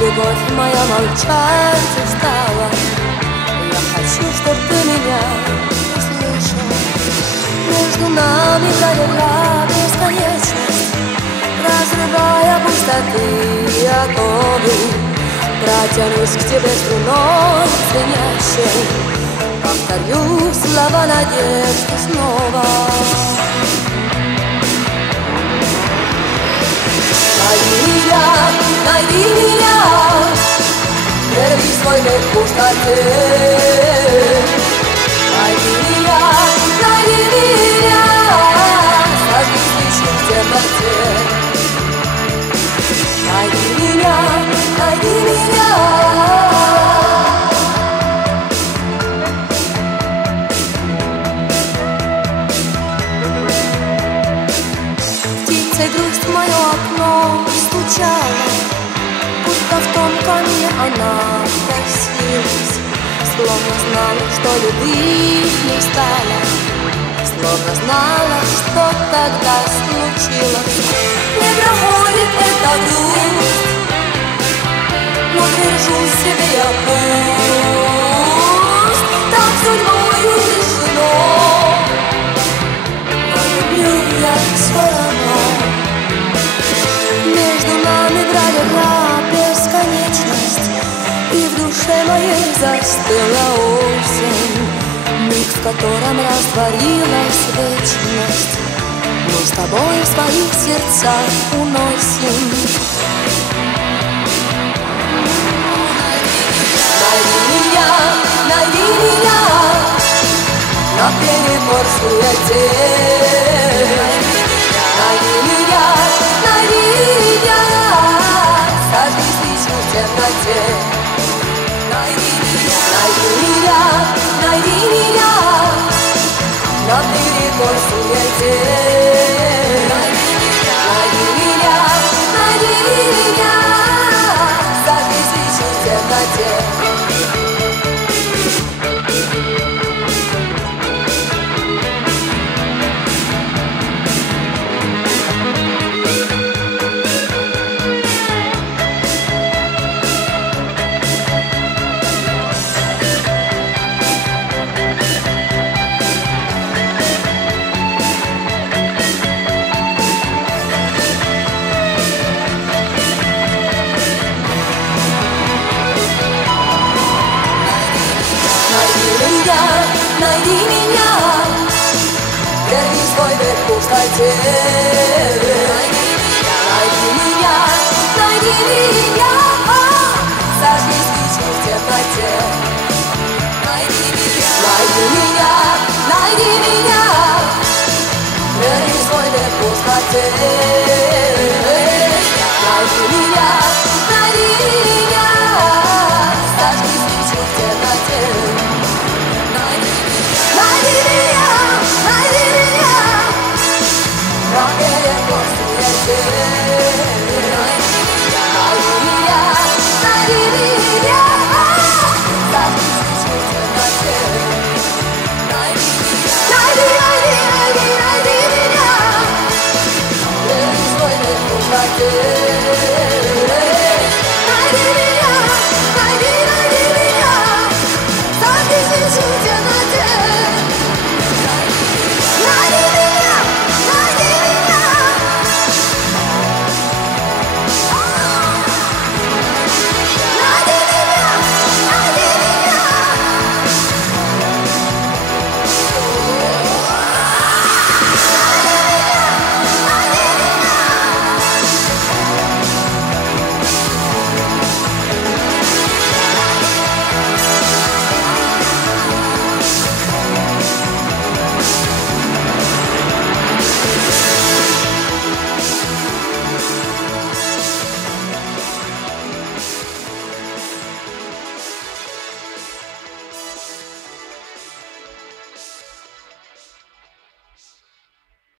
Любовь моя молчать устала. Я хочу, чтоб ты меня услышал. Между нами пролегла бесконечность, разрывая пустоты и оковы. Протянусь к тебе струной звенящей, повторю слова надежды снова. Найди меня, прерви свой мир в пустоте. Найди меня, сожги свечу в темноте. Найди меня. Птицей грусть в мое окно стучала, будто в том камне она просилась, словно знала, что любить не стала, словно знала, что тогда случилось. Не проходит эта грусть, но держу себе я пусть. Так судьбою решено, но люблю я все равно. Между нами пролегла бесконечность, и в душе моей застыла осень, миг, в котором растворилась вечность. Мы с тобой в своих сердцах уносим. Найди меня, наперекор суете. Найди меня, сожги свечу в темноте. Найди меня, наперекор суете. Найди меня, сожги свечу в темноте. Найди меня, прерви свой век в пустоте. Найди меня, сожги свечу в темноте. Найди меня, прерви свой век в пустоте.